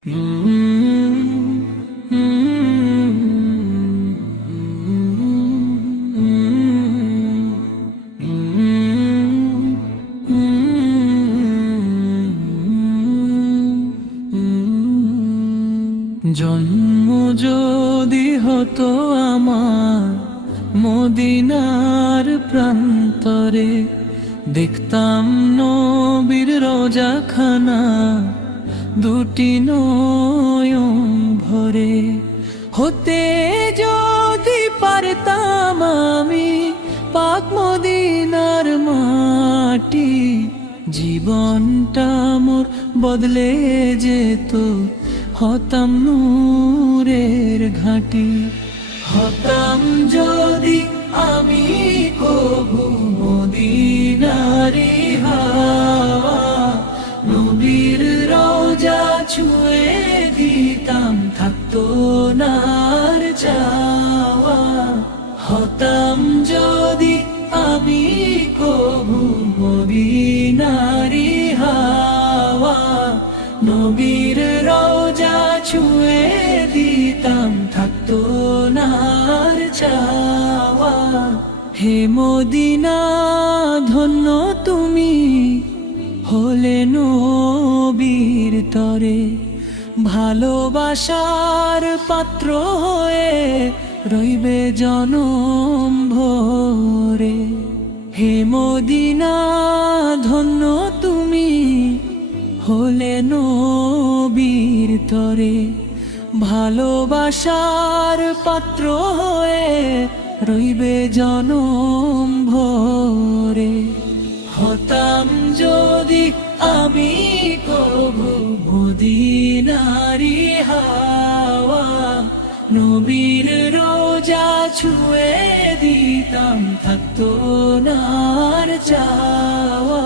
জন্ম যদি হতো আমার মদিনার প্রান্তরে, দেখতাম নবীর রোজাখানা দুটি নয়ন ভরে। হতে যদি পারতাম আমি পাক মদিনার মাটি, জীবনটা মোর বদলে যেত, হতাম নূরের ঘাটি। হতাম যদি আমি কবু মদিনারি হাওয়া, নবীর রওজা ছুঁয়ে দিতাম, থাকতো না আর চাওয়া। হতাম যদি আমি কবু মদিনারি হাওয়া, নবীর রওজা ছুঁয়ে দিতাম, থাকতো না আর চাওয়া। হে মদিনা ধন্য তুমি, হলে নবীর তরে, ভালোবাসার পাত্র হয়ে রইবে জনম ভরে। হে মদিনা ধন্য তুমি, হলে নবীর তরে, ভালোবাসার পাত্র হয়ে রইবে জনম ভরে। হতাম যদি আমি কবু মদিনারি হাওয়া, নবীর রোজা ছুঁয়ে দিতাম, থাকতো না আর চাওয়া।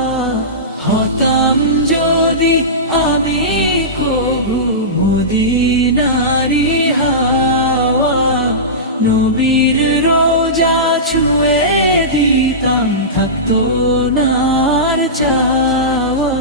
হতাম যদি আমি কবু মদিনারি হাওয়া, নবীর রোজা ছুঁয়ে দিতাম, থাকতো না আর চাওয়া।